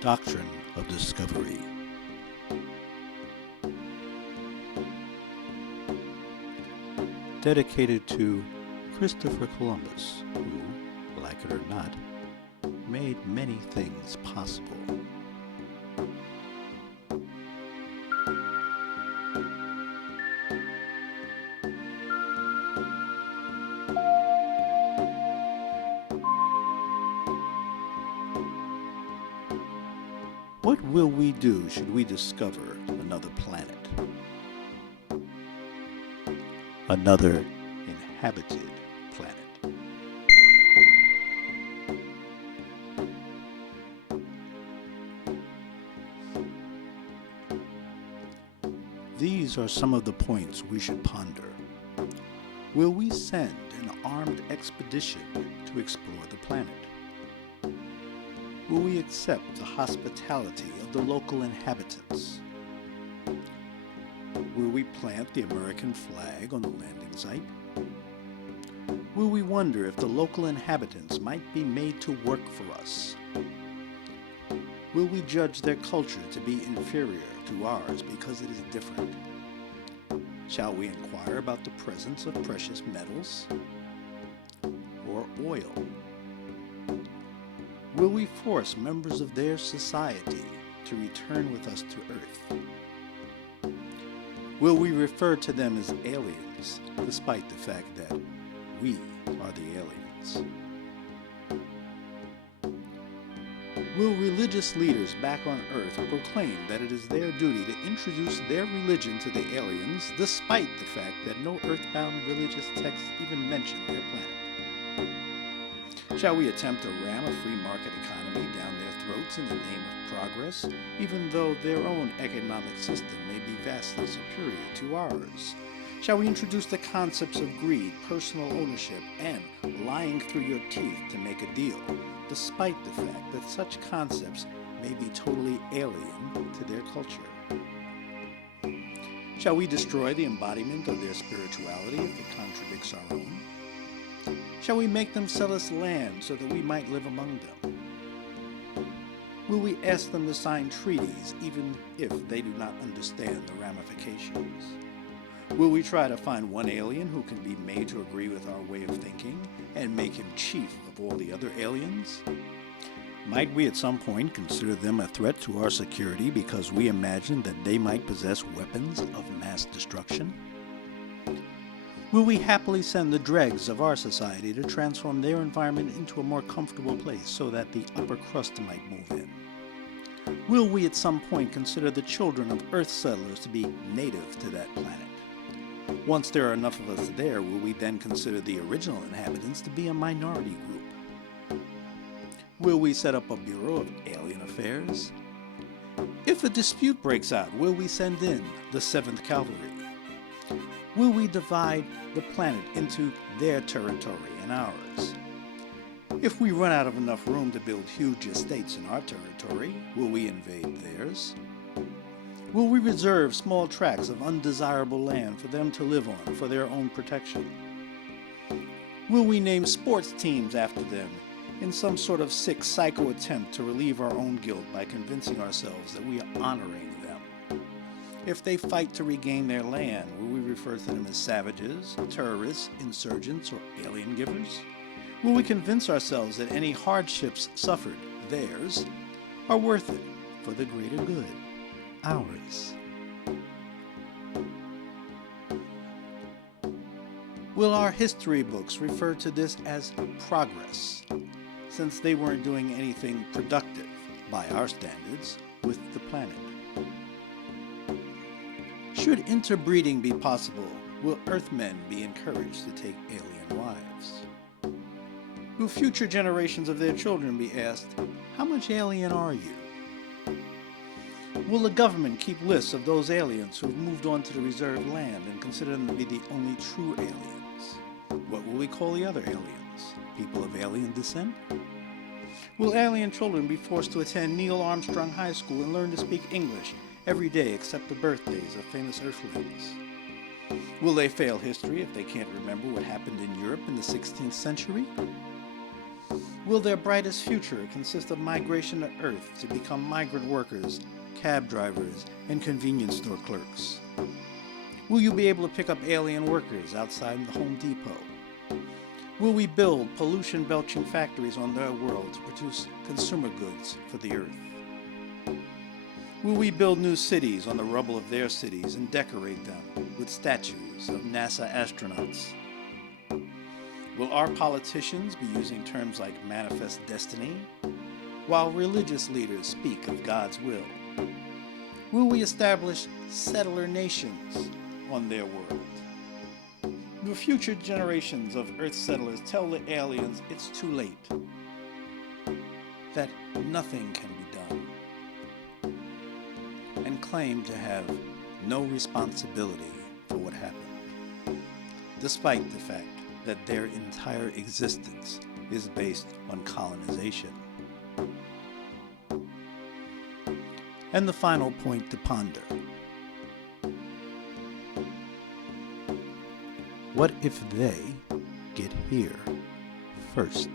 Doctrine of Discovery. Dedicated to Christopher Columbus, who, like it or not, made many things possible. What will we do should we discover another planet? Another inhabited planet. These are some of the points we should ponder. Will we send an armed expedition to explore the planet? Will we accept the hospitality of the local inhabitants? Will we plant the American flag on the landing site? Will we wonder if the local inhabitants might be made to work for us? Will we judge their culture to be inferior to ours because it is different? Shall we inquire about the presence of precious metals or oil? Will we force members of their society to return with us to Earth? Will we refer to them as aliens, despite the fact that we are the aliens? Will religious leaders back on Earth proclaim that it is their duty to introduce their religion to the aliens, despite the fact that no earthbound religious texts even mention their planet? Shall we attempt to ram a free market economy down their throats in the name of progress, even though their own economic system may be vastly superior to ours? Shall we introduce the concepts of greed, personal ownership, and lying through your teeth to make a deal, despite the fact that such concepts may be totally alien to their culture? Shall we destroy the embodiment of their spirituality if it contradicts our own? Shall we make them sell us land so that we might live among them? Will we ask them to sign treaties even if they do not understand the ramifications? Will we try to find one alien who can be made to agree with our way of thinking and make him chief of all the other aliens? Might we at some point consider them a threat to our security because we imagine that they might possess weapons of mass destruction? Will we happily send the dregs of our society to transform their environment into a more comfortable place so that the upper crust might move in? Will we at some point consider the children of Earth settlers to be native to that planet? Once there are enough of us there, will we then consider the original inhabitants to be a minority group? Will we set up a Bureau of Alien Affairs? If a dispute breaks out, will we send in the 7th Cavalry? Will we divide the planet into their territory and ours? If we run out of enough room to build huge estates in our territory, will we invade theirs? Will we reserve small tracts of undesirable land for them to live on for their own protection? Will we name sports teams after them in some sort of sick psycho attempt to relieve our own guilt by convincing ourselves that we are honoring them? If they fight to regain their land, will we refer to them as savages, terrorists, insurgents, or alien givers? Will we convince ourselves that any hardships suffered, theirs, are worth it for the greater good, ours? Will our history books refer to this as progress, since they weren't doing anything productive, by our standards, with the planet? Should interbreeding be possible, will Earthmen be encouraged to take alien wives? Will future generations of their children be asked, how much alien are you? Will the government keep lists of those aliens who have moved on to the reserved land and consider them to be the only true aliens? What will we call the other aliens? People of alien descent? Will alien children be forced to attend Neil Armstrong High School and learn to speak English every day except the birthdays of famous Earthlings? Will they fail history if they can't remember what happened in Europe in the 16th century? Will their brightest future consist of migration to Earth to become migrant workers, cab drivers, and convenience store clerks? Will you be able to pick up alien workers outside the Home Depot? Will we build pollution-belching factories on their world to produce consumer goods for the Earth? Will we build new cities on the rubble of their cities and decorate them with statues of NASA astronauts? Will our politicians be using terms like manifest destiny, while religious leaders speak of God's will? Will we establish settler nations on their world? Will future generations of Earth settlers tell the aliens it's too late, that nothing can be done, and claim to have no responsibility for what happened, despite the fact that their entire existence is based on colonization? And the final point to ponder: what if they get here first?